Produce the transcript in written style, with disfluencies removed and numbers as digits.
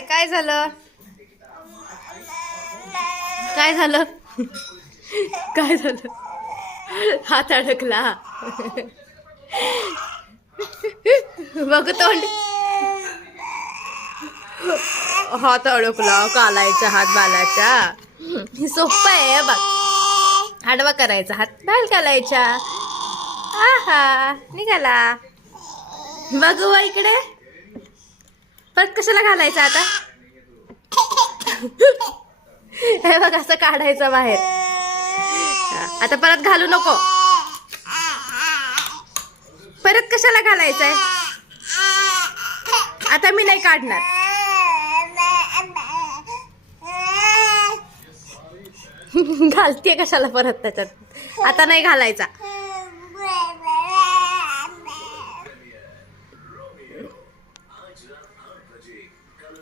काय झालं? काय झालं? काय झालं? हात अडकला. बघ तोंड. हात अडकला कालायचा हात बालाचा. सोप्प आहे बघ. आडवा करायचा हात बाल घालायचा. आहा निघाला. बघ इकडे. परत कशाला घालायचा आता? हे बघ असं काढायचं बाहेर. आता परत घालू नको. परत कशाला घालायचंय? आता मी नाही काढणार. घालतीये कशाला परत त्याच्यात? आता नाही घालायचा.